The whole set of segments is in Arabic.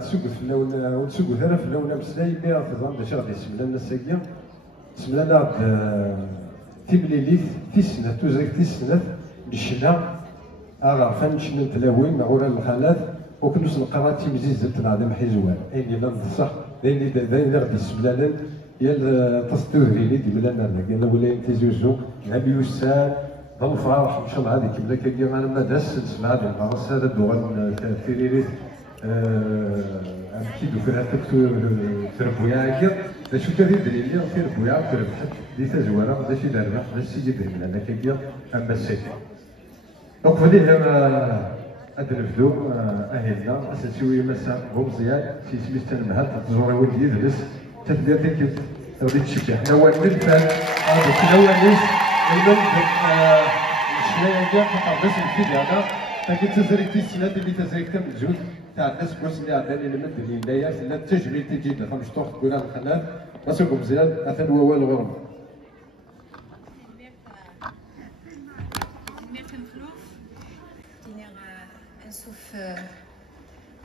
نسوق فلاونا ونسوق ثرا فلاونا مسلاي اللي راه تظن باش غادي يسمى لنا الساقيه سمى لنا تيمليليت تيسنه توزيك تيسنه بالشنا فان شنا تلاوين غورا الخالات وكنوس نقرا تيمزيزت العظيم حيزوان اين لا نصح داين غادي يسمى لنا يال تصدوري دي ملانا قال ولا يمتزوزو نبي يسال ضم فرح ان شاء الله هذيك بلا كي انا ما داس نسمع هذا الغرس هذا الدوغان تيريريت اكيد فيها تربويا هكا باش تدير دليل في ربويا تربحت دي تزوره باش يدير ربح باش يجي ملانا كي اما السيتي دونك فديه هذا الفدو اهلنا اساسي مساء هو مزيان في سميت تنبهات تزوري ولدي يدرس تدير ديك غادي تشجع حنا والدين فان هذا كنا والدين المن الشلايه كاع بس الفيديو هذا لكن تزريكتي السنه اللي تزريكتها من الجود تاع الناس كويس اللي عندنا المد اللي هنايا سنه التجميل تيجي خمس طوخ تقول هذا الخلال راسكم مزيان اثن هو والو غير نشوف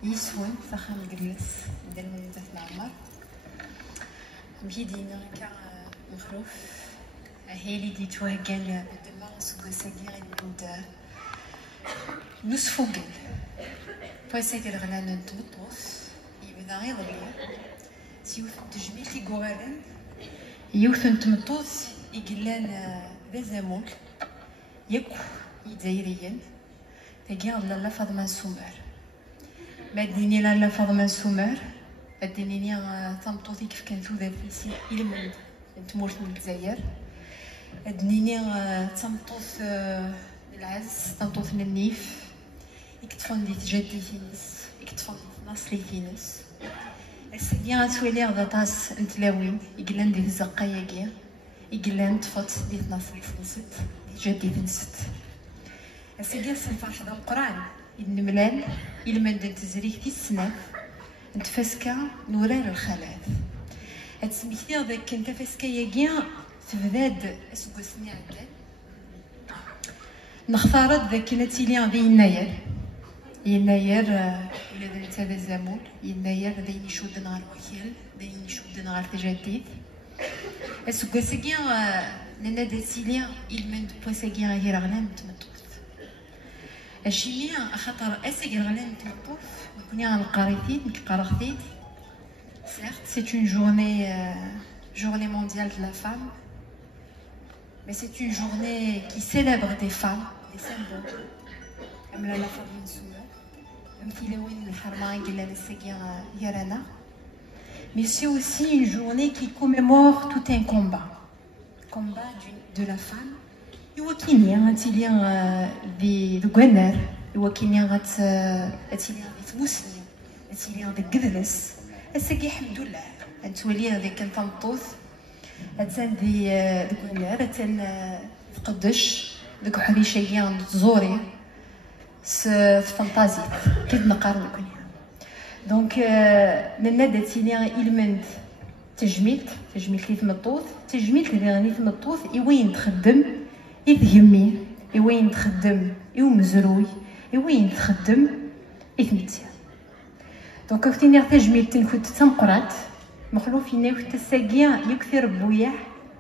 يسون فخام الجلس ديال المنتخب العمر مجيدين كاع مخروف هيلي دي توهقال دما سوق ساكير عند نسفوقل فاساكر غلان نتمطوس يبدا غير ضليا سيوث تجميل كي غورالن يوث نتمطوس يقلان ذا زامول يكو يدايريين تاكيا لالا فاطمه سومر ماديني لالا فاطمه سومر اديني تمطوطي كيف كان ثوذا فيسي الى من تمورت من الجزائر ادنيني تمطوط العز تمطوط النيف يكتفون دي تجدي فينس يكتفون ناصلي فينس السيدي غتولي غدا طاس نتلاوين يقلان دي الزقايا كيا يقلان تفوت دي ناصلي فينست دي جدي فينست السيدي صنفاش هذا القران النملان الى من تزريك في السناف نتفاسكا نوران الخلاف هاد سميتي داك نتفاسكا ياكيا تبداد اسكوسني عدال نختارت ذاك نتيلي في يناير ولا ذا تابع زامول يناير داين يشود نهار وكيل داين يشود نهار تجديد اسكوسكيا لنا داتيلي المند بوسكيا غير غلام تمطوف الشيميا خاطر اسكي غلام تمطوف كوني غنقريتيد نقراختيد certes c'est une journée mondiale de la femme mais c'est une journée qui célèbre des femmes des symboles comme la femme Mansoura comme Tilawin al-Harma قال الساقيه يرانا mais c'est aussi une journée qui commémore tout un combat de la femme يوكيني غاتيلي دي غنر يوكيني غاتيلي تبوسني غاتيلي ديك قدلس الساقي الحمد لله غتولي هذيك تنطوط هاتان دي غنر هاتان تقدش ديك حريشه كيا تزوري فانتازي كيد نقار لكم دونك لنا داتيني المند تجميلت كيف مطوط تجميلت اللي غني تمطوط وين تخدم يفهمي وين تخدم مزروي وين تخدم يثمتي دونك اختيني تجميلت تنكوت تنقرات مخلوفين وحتى الساقيه يكثر بوياح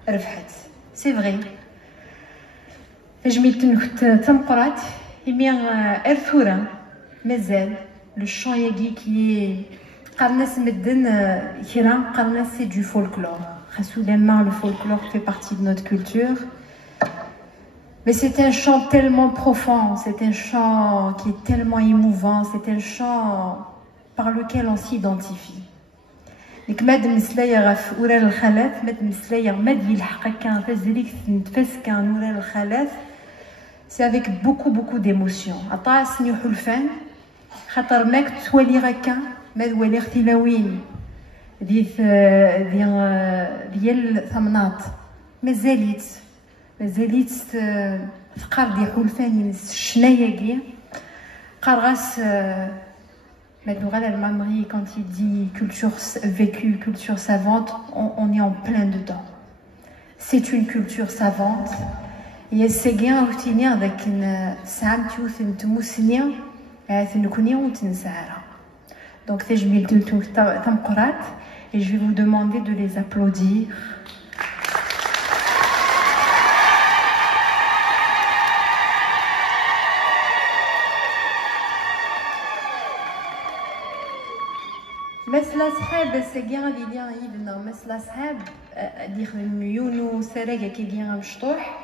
ربحت سي فغي تجميلت تنكوت تنقرات مي ارثورا مازال لو شون ياكي كي قالناس مدن كيرا قالناس سي دو فولكلور خاصو لما لو فولكلور fait partie de notre culture. Mais c'est un chant tellement profond, c'est un chant qui est tellement émouvant, c'est un chant par lequel on s'identifie. Donc ماد مسلايا غف ورا الخلاف ماد مسلايا ماد يلحق كان تزريك نتفسك ورا الخلاف c'est avec beaucoup d'émotion. عطاس نيو حلفان خاطر ماك تولي غكا ماد ولي اختلاوين ديال ثمنات مازاليت فقار دي حلفان الشناياكي قارغاس Madoural Al-Mamri, quand il dit culture vécue, culture savante, on est en plein dedans. C'est une culture savante. Et c'est bien obtenir avec une sainte ou une moussinia, une Donc c'est Jmil Tultou Tamkorat et je vais vous demander de les applaudir. مثل أصحاب السجارة اللي يدنا مثل أصحاب اللي يخدموا سراجة كي مشطوح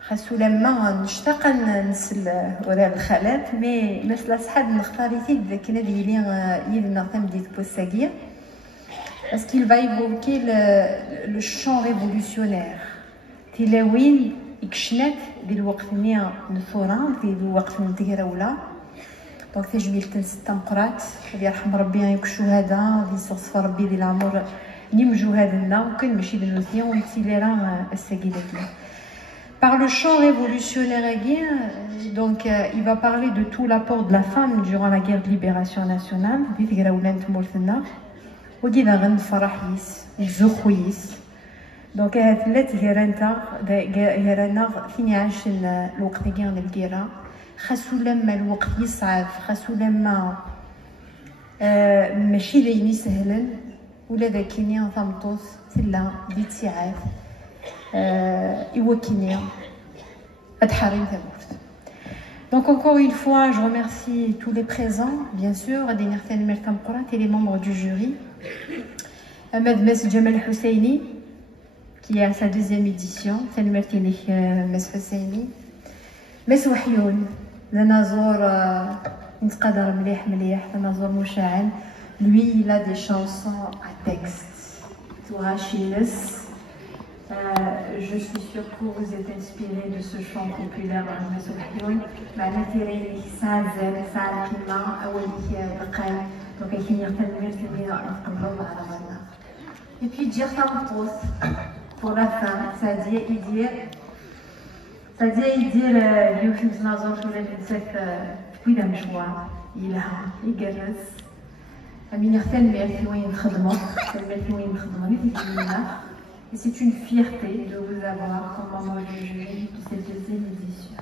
خاصو لما نشتاق نسل وراء الخالات مي مثل أصحاب نختاريتي ذاك اللي يدنا تمديت بوساقية parce qu'il va évoquer le chant révolutionnaire تلاوين يكشنات بالوقت نيا نفوران في الوقت نتقراولا دونك تجميل تنستا مقرات اللي يرحم ربي غيك الشهداء اللي صغصف ربي اللي العمر نيمجو هادنا وكان ماشي بالنوثيا ونتي لي راه الساقيلة. Par le chant révolutionnaire donc il va parler de tout l'apport de la femme durant la guerre de libération nationale. دي تقراولان تمولثنا ودي دا غنفرحيس الزخويس دونك هاد ثلاث هيرانتا فين عاش الوقت كاع الكيرا خاصو لما الوقت يصعب خاصو لما ماشي دايما سهلا ولا داكينيا ثمطوس تلا بيتسعاف إيوكينيا أتحرم ثمورت. Donc encore une fois, je remercie tous les présents, bien sûr, Adénir Tanmer Tamkorat et les membres du jury. Ahmed Mes Jamal Husseini, qui est à sa deuxième édition, Tanmer Tinih Mes Husseini. Mes Wahyoun, le Nazor, نتقدر مليح نظر مشاعل. Lui, il a des chansons à texte. Tourachilles. Je suis sûre que vous êtes inspirés de ce chant populaire de Mesouhioun. معناتها تيري ساعة ساعة كيما أولي بقال دونك كاين يغتنمر تبينا نتقبلوا على غنا. Et puis dire Tamtos pour la fin, c'est-à-dire يدير اليوم نظر شو اللي نسيت ويدا مجموعة يلها يجلس أمين يغتنمر في وين نخدمو يغتنمر في وين نخدمو نتيجة. Et c'est une fierté de vous avoir comme membre du jury de cette deuxième édition.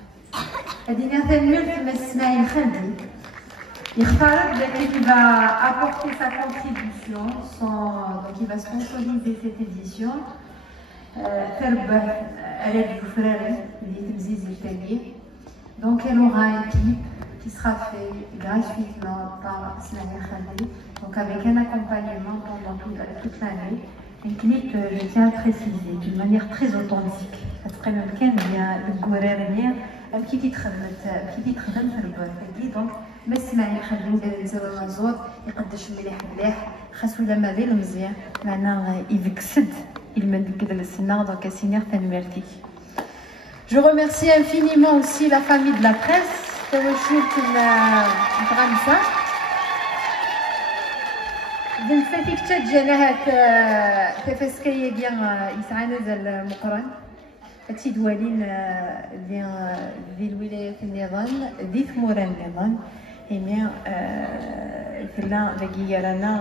Adina Tanmir في Ismaïl Khandi يختار qui va apporter sa contribution, donc il va sponsoriser cette édition. تربح على الفراري اللي تمزيز التالي. Donc elle aura un clip qui sera fait gratuitement par Ismaïl Khandi, donc avec un accompagnement pendant toute l'année. Un clip, je tiens à préciser, d'une manière très authentique. Après le week-end, il y a le Gourérnier, qui تخدم في البركة. Donc, ما اسمعي خلينا نديرو النزور يقدش مليح خاصو إلا ما دير مزيان معناه يفكسد المندق ديال السنة دونك سينير تنمرتي. Je remercie infiniment aussi la famille de la presse qui a بنساتي كتات جناهات تفسكية ديال يسعانا ديال المقرن هادشي دوالين ديال الولايات النظام دي ثمورة النظام هنا كلا باقي رانا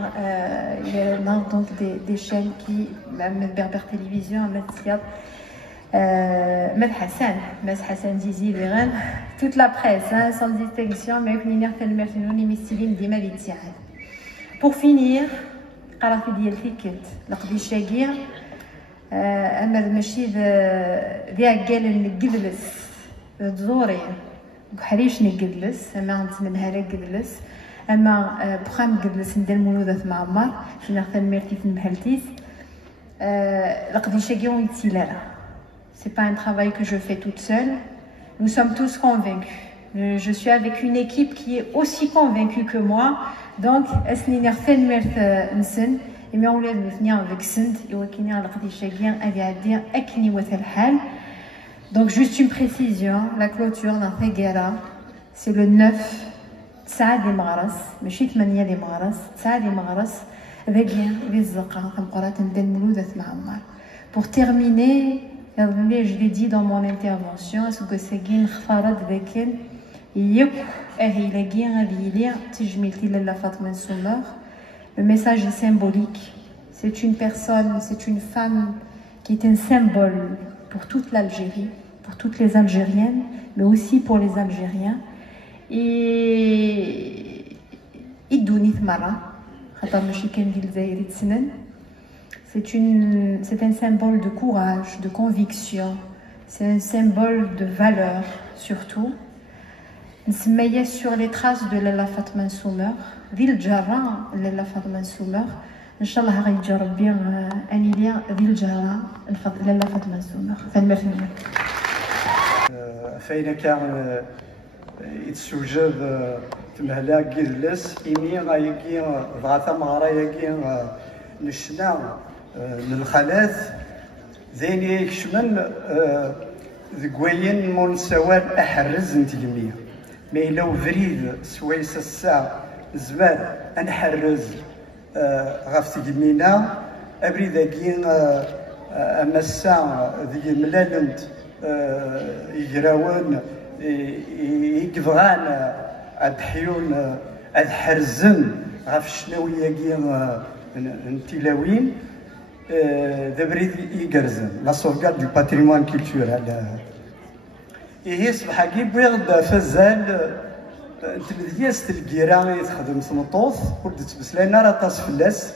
دونك دي شين كي من بربر تلفزيون مات سياط مات حسن زيزي بيغان توت لا بريس سان ديستينكسيون مي كنينير تنمرتنوني ميستيلين ديما للتعاد. Pour finir, قرأت ديال فيكت لقدي شاقية أما المشي ذي عقال نقدلس تزوري وحريش نقدلس أما نتمنها لك قدلس أما بخام قدلس ندير مولودة مع عمر شنو نختار ميرتي في المحلتيس لقدي شاقية ويتسيلارا. C'est pas un travail que je fais toute seule. Nous sommes tous convaincus. Je suis avec une équipe qui est aussi convaincue que moi. Donc, اسني نغتن مرت نسن إما أولاد مثنيا avec سنت يوكيني على قدي شاقيا أبي عدي أكني وثل الحال. Donc, juste une précision, la clôture dans Fegera, c'est le 9 تسعة دي مغرس ماشي 8 دي مغرس 9 دي مغرس ذاكيا بالزقة تنقرات ندير مولودة مع عمر. Pour terminer, je l'ai dit dans mon intervention, ce que c'est كاين خفارات ذاكن يك le message est symbolique. C'est une personne, c'est une femme qui est un symbole pour toute l'Algérie, pour toutes les Algériennes, mais aussi pour les Algériens. Et يدوني ثمرة خاطر ماشي كان ديال الجزائر يتسنن. C'est un symbole de courage, de conviction, c'est un symbole de valeur surtout. نسميه sur les traces de Lalla Fatma Nsoumer, ذي الجرة لالا فاطمة نسومر. ان شاء الله غيجي ربي اني ليا ذي الجرة لالا فاطمة نسومر فما فينا. فاين كان يتسوجد تمهلا كيدلس إيمي غايكي بغاتا مغرايكي نشنا للخلاث ذيني يكشمن ذكوين مون سواد أحرز نتيمية ما إلا وفريد سويس الساعة زمان أنحرز غاف تجمينا أبري ذاكي أما الساعة ذي ملالنت يجراون يكفغان أدحيون أدحرزن غاف الشناوية كي نتيلاوين دبريد يقرزن لا سوغارد دو باتريمون كولتورال. هي صباح كي بغد فزال تلدياس الكيرا يتخدم سمطوط ولد تبسلانا راه طاس فلاس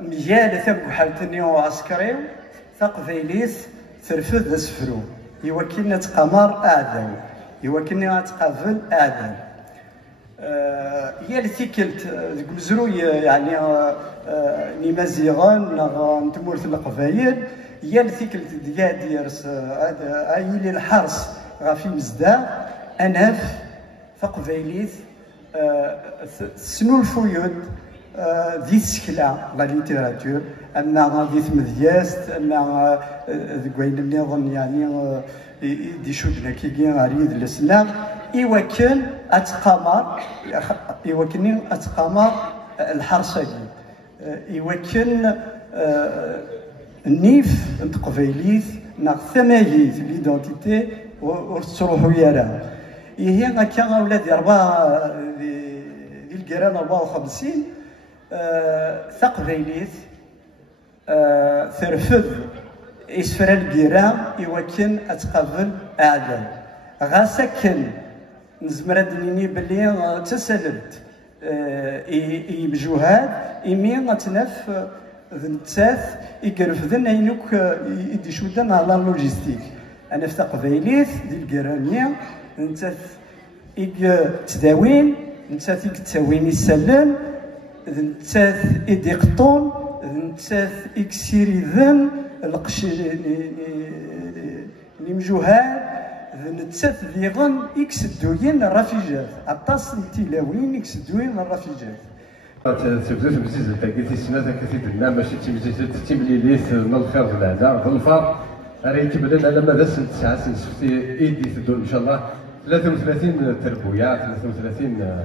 ميال ثاب حالتني عسكري ثقفيليس ترفد السفرو يوكلنا تقمر اعداو يوكلنا تقابل اعداو. هي اللي تيكلت ذوك مزروي يعني نمازيغان نتمورت القبايل هي اللي تيكلت ديالس ايلي الحرس غافي مزدا انف فقبايليت سنو الفيود ذي السكلا لا ليتيراتور اما ذي ثمدياست اما ذكوين النظام يعني دي شودنا كي غاريد الاسلام يوكل اتقامر يوكلني اتقامر الحرصاكي يوكل النيف نتقبيليت ناق ثمايث ليدونتيتي ورتروحو يرا هي هكا ولادي 4 ديال الكران 54 ثقبيليت ثرفد اسفر الكران يوكل اتقابل اعداء غاسكن نزمر دنيني بلي تسالت يمجوهات إيمي غتنف ذنتاث يقرفذن عينوك يدي شودان على اللوجيستيك. أنا في تقبيليت ديال الكرانية نتاث تداوين نتاث تاوين يسلم نتاث يدي قطون نتاث يكسيري ذن القش نمجوهات نتسات ذيغن يكسدوين الرافيجات عطاس نتيلاوين يكسدوين الرافيجات. تبدأ بزيز التاكيت السنة كثير لنا ماشي تيمليليث نالخير في العدا ظلفة راه كيبدا على مدى سنة 9 سنة شفتي ايدي تدور ان شاء الله 33 تربوية 33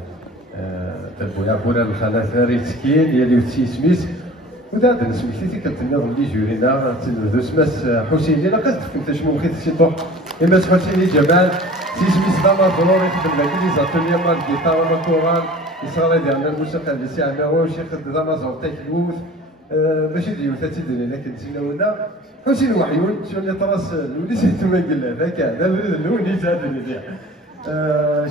تربوية بولا الخلاف ريتكين ديالي وتي سميت وداد نسميتي كنتنيض اللي جورينا ذو سماس حسيني لا قصد كنت شنو بغيت شي طوح إما حسيني جمال سيسمي سبا مضرور يخدم لك لي زاتوليا مال الجيتار مال الكورال يصرى ديالنا الموسيقى اللي سي عماوه وشي خد زامازون تاع اليوث ماشي ديال تاتي لنا كنتينا ولا حسين وحيون شو اللي طراس الولي سيتو ما قال هذاك هذا الولي زاد اللي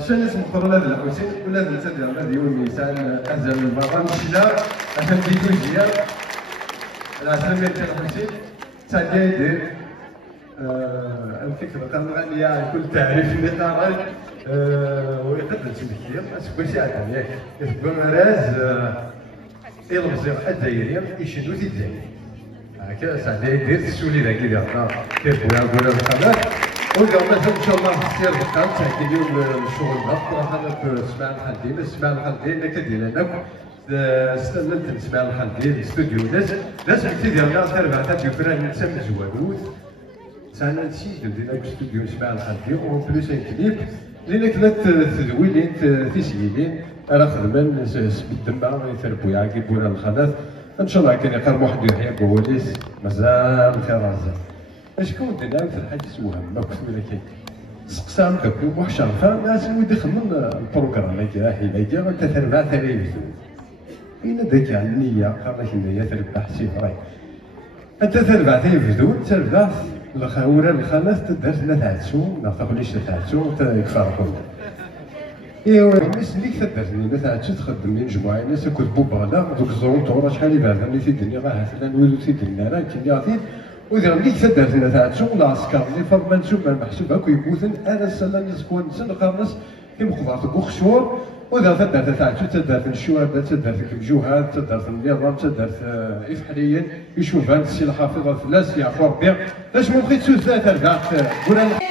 شنو اسمه هذا الحسين ولا نتا ديالنا ديال ميسان ازل البابا مشينا عشان فيديو ديال العسلامية تاع الحسين تاع كايدير الفكرة كنغنيها كل تعريف اللي طارج ويقدر تمثيل اسكو شي عاد ياك يتبع راز الموسيقى الجزائرية يشدو في الجزائر هكا ساعة يدير تسولي ذاك اللي ديالنا كيف بغا نقول القناة واليوم ان شاء الله سير القناة تاع اليوم الشغل ضغط رانا نسمع الخالدين نسمع الخالدين كدير هناك استنى نسمع الخالدين الاستوديو ناس كثير ديالنا غير بعدا يفران نسمى زوانوت سانا هادشي دينا الاستوديو نسمع الخالدين اون بلوس ان كليب لان كنا تذويلين تسيلين انا خدمان بالدماغ يثربوا يعقبونا الخلاث ان شاء الله كان يقرب واحد يحيى بوليس مازال خير رزق اش كون دينا في الحاج سوهم ما كنت ولا كاين سقسام كتب وحشر فالناس اللي يخدم البروغرام هكا حيله هكا تربع تلفزيون إن ذاك النية قالك النية تربح سي فراي أنت تربع تلفزيون تربع الخاورة الخلاص تدار ثلاثة عتسو ما تاخذليش ثلاثة عتسو يكفر كل ايوا الناس اللي كتدرني مثلا تخدم لي مجموعه ناس كنت بوبغلا دوك الزون تورا شحال يبان في الدنيا راه فلان ولد في الدنيا راه كي عطيت وإذا اللي كتدرني مثلا شغل عسكر اللي فورماسيون محسوب هاك يكوثن انا سلا نسكون نقرنس كيما قبعت بوخشور وإذا تدرت تاع تدرت الشهداء تدرت الجهاد تدرت النظام تدرت إفحاليا يشوف هاد السي الحافظ الفلاس يعفو ربي باش ممكن تسوس ترجع ولا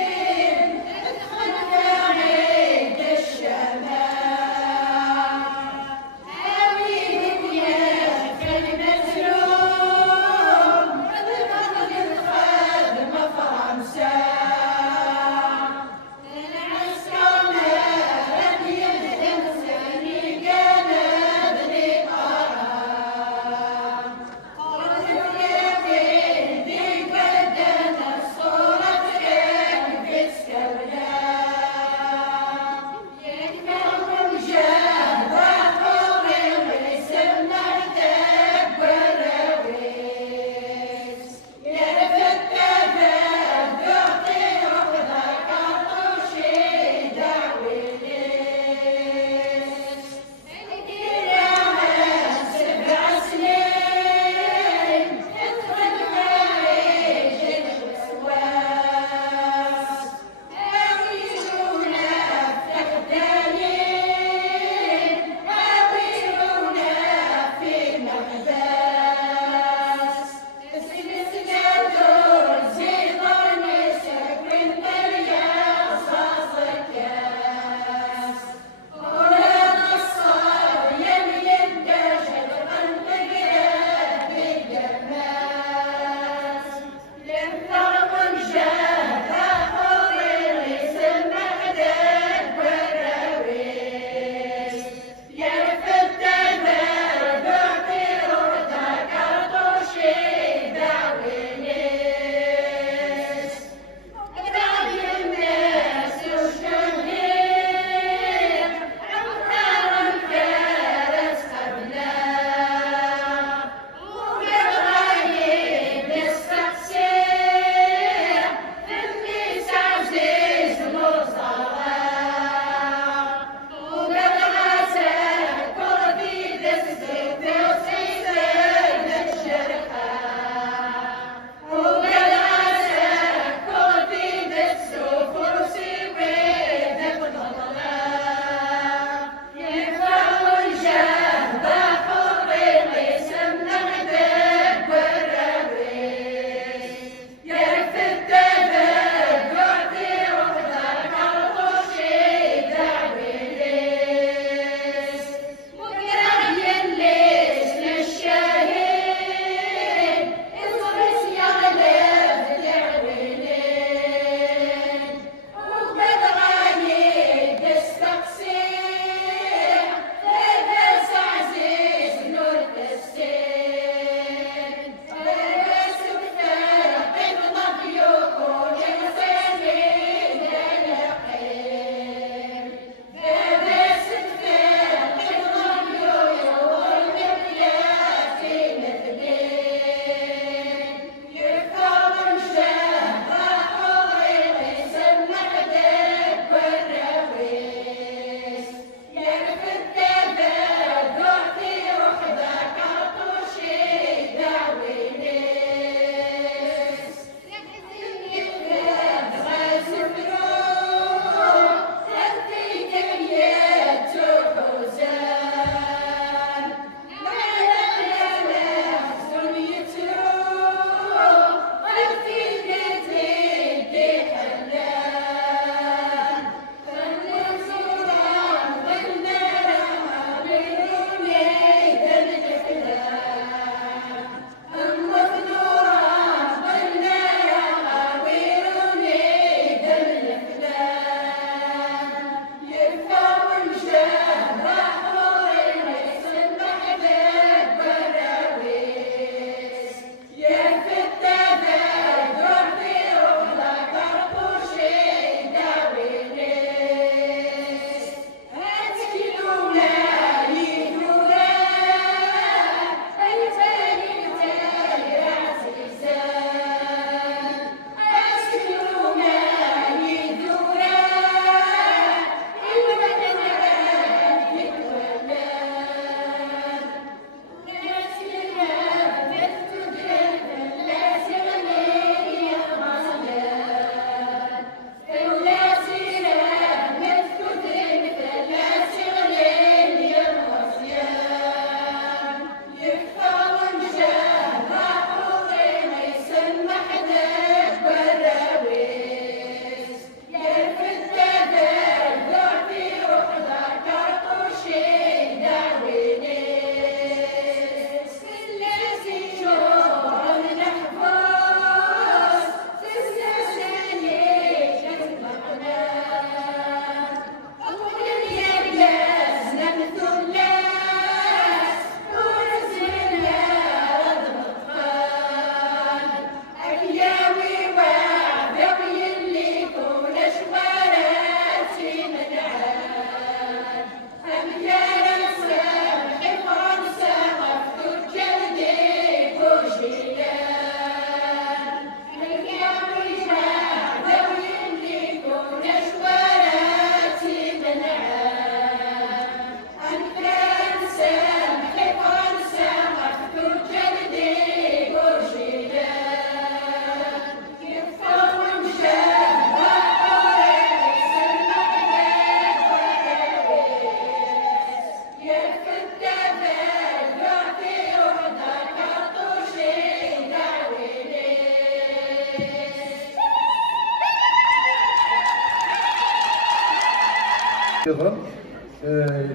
ايضا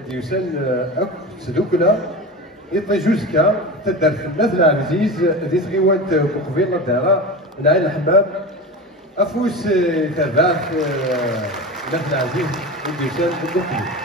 ديوسان اك تدوكلا يطي جوزكا تدار ثلاث العزيز ذي تغيوات قبيل الدارة العين الحمام افوس تباخ ثلاث العزيز ديوسان تدوكلا.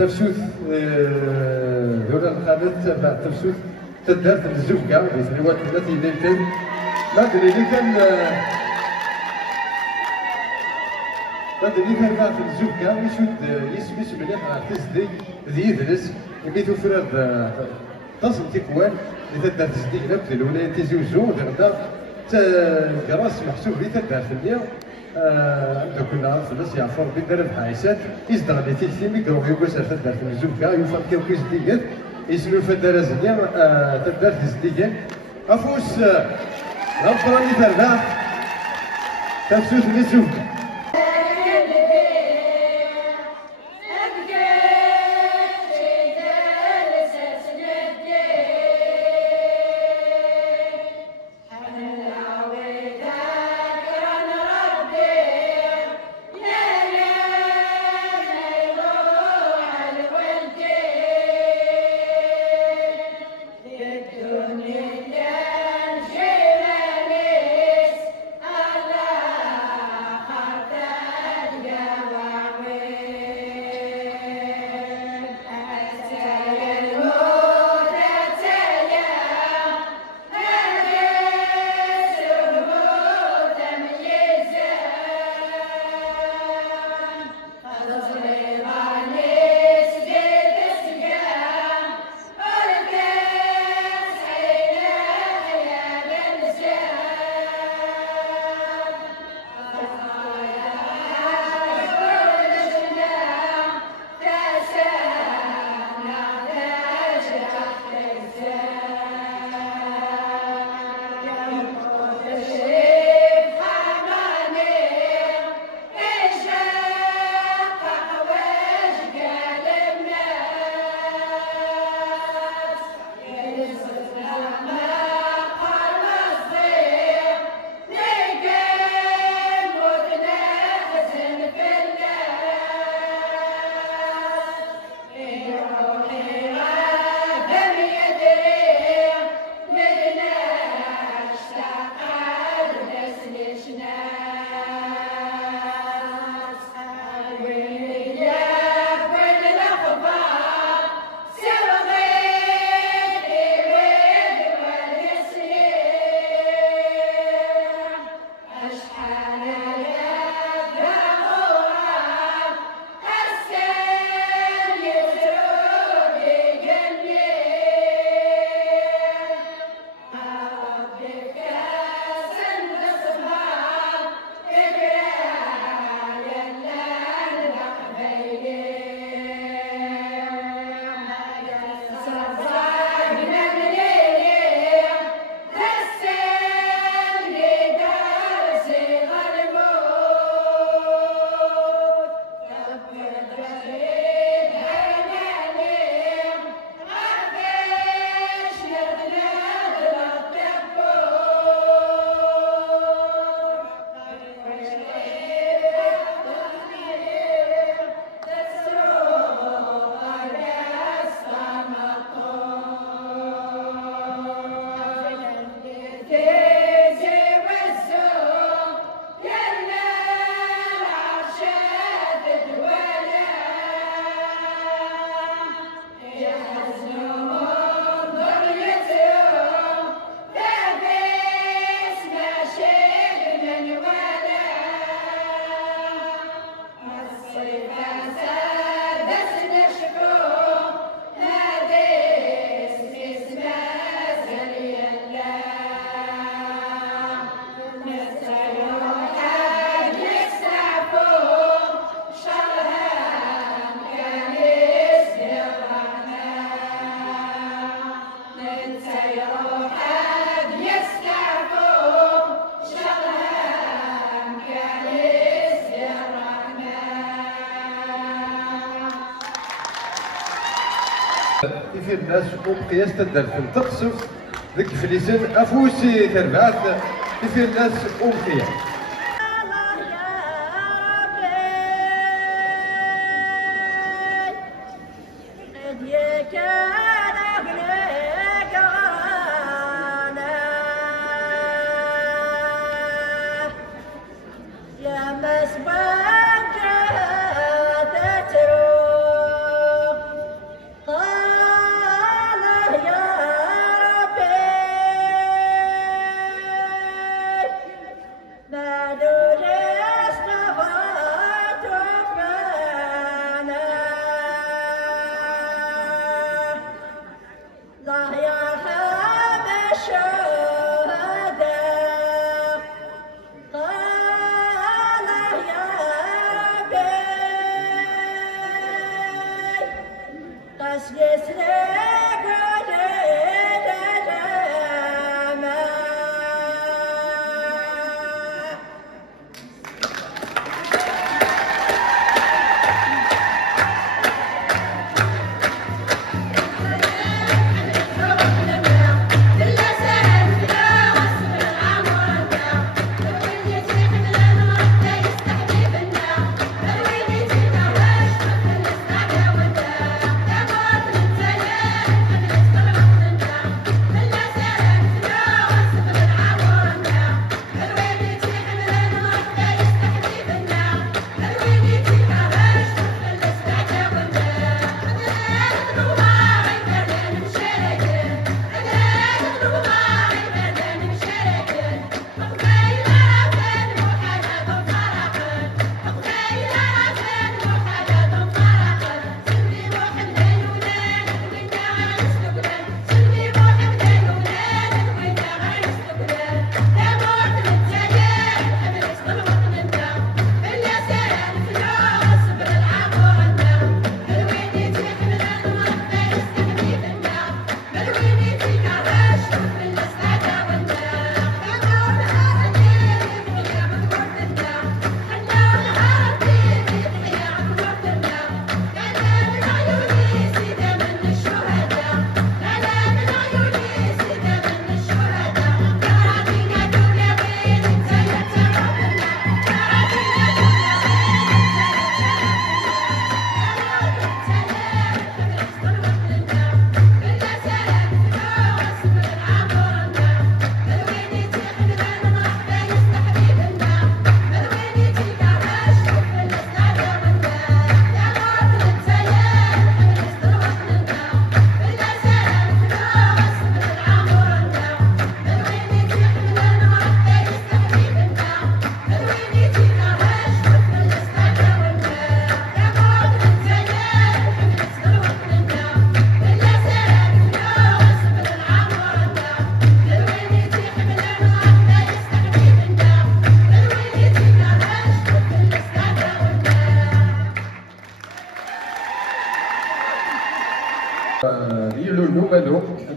تفسوت ذولا القادة بعد تفسوت تدارت الزوجة بسنوات التي ليتم ما أدري اللي كان بعد الزوجة يسمي مليح تزدي ذي يدرس يميتو فراد تصل تكوان اللي تدار تزدي نبت الولاية تزوجو غدا كراس محسوب لي تدار ثمانية عندنا كنا عارف الناس يعرفوا ربي دار الحايسات يصدق لي تيجي ميكرو يقول سر تدار في الزوجة يوفر كيو كيس ديال يسميو فدار زنيا تدار تزديان افوس ربنا يدرنا تفسوس لي الزوجة في الناس وبقياس تدرفن تقصف ذيك فليسن افوسي تربعات في الناس وبقياس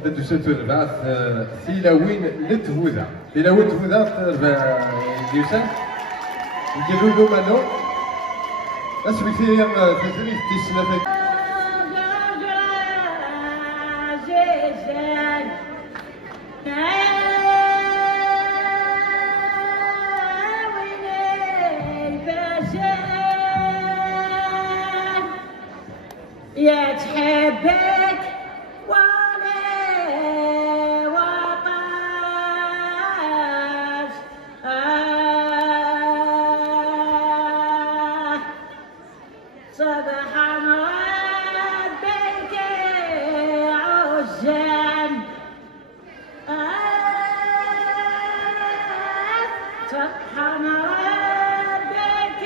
تدوسات البعث سيلاوين لتهوذا إلى وين تهوذا ديوسان نديرو له مانو اسمي في تزريف تيسنا يا تحبك وانا وطاش سبحان ربك عزان سبحان ربك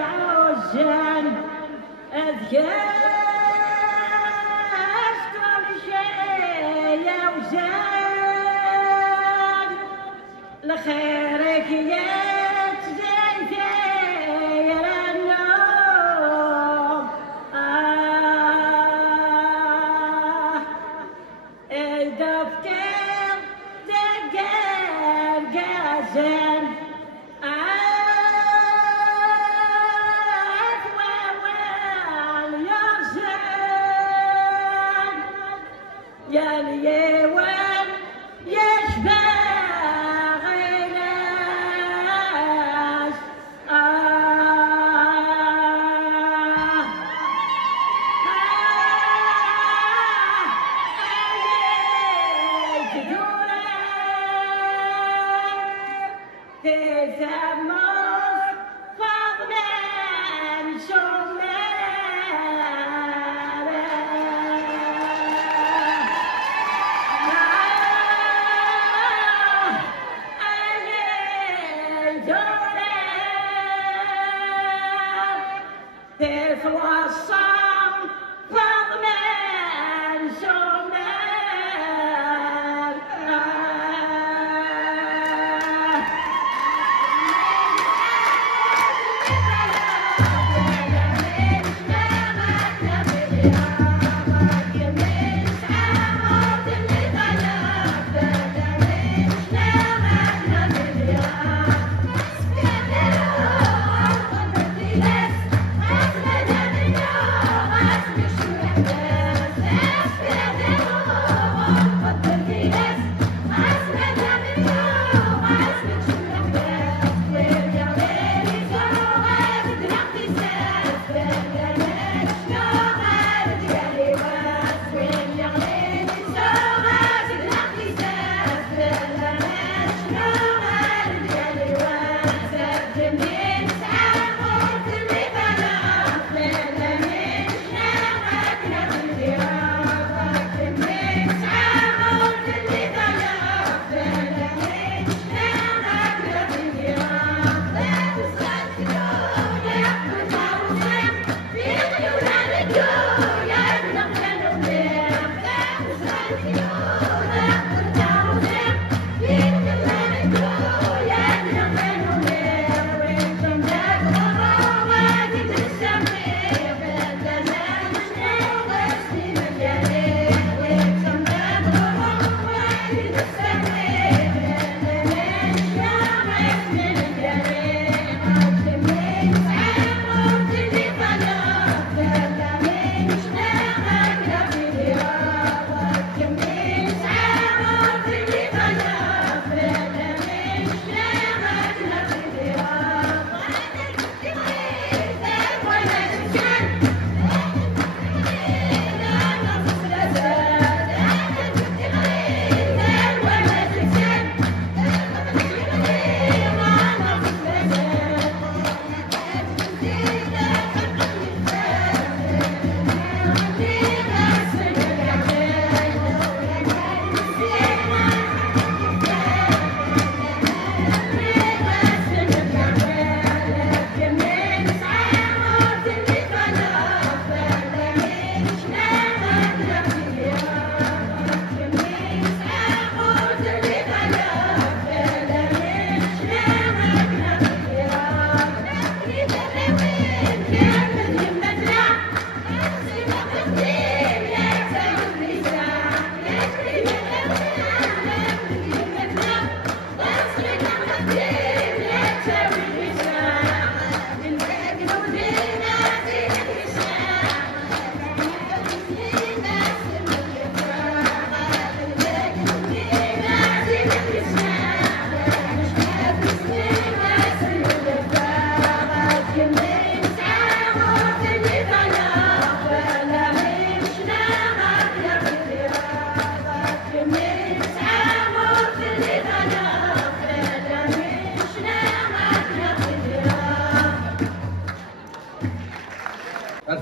عزان أذكار لخيرك يا تزير النوم الدفتر دقر قاسم ووال يغسل يا ليوان يشبه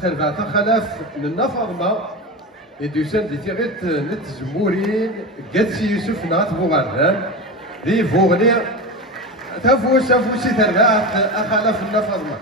ترفع تخلف للنفرمة إدوسان دي تيغيت نتزمورين قدسي يوسف نات بوغردان دي فوغني تفوس ترفع أخلف النفرمة.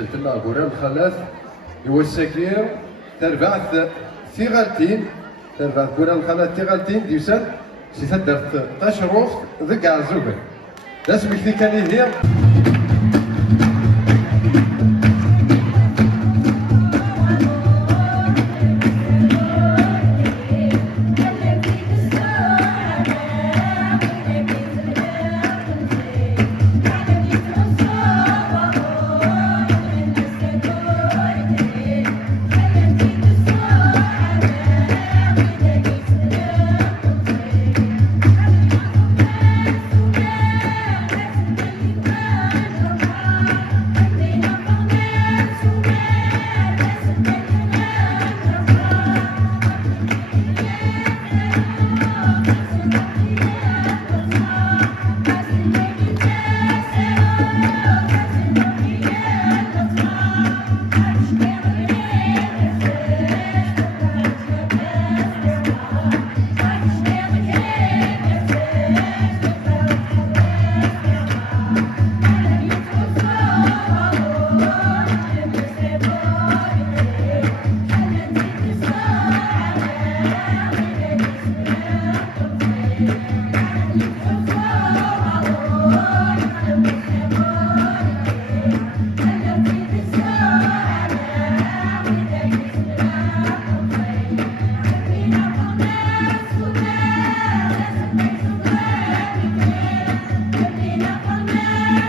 زلتنا قران خلاث يوسكير تربعت ثيغالتين تربعت قران خلاث ثيغالتين ديوسان سي تدرت تشروف ذكا زوبر لازم كثي كان هي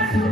Yes.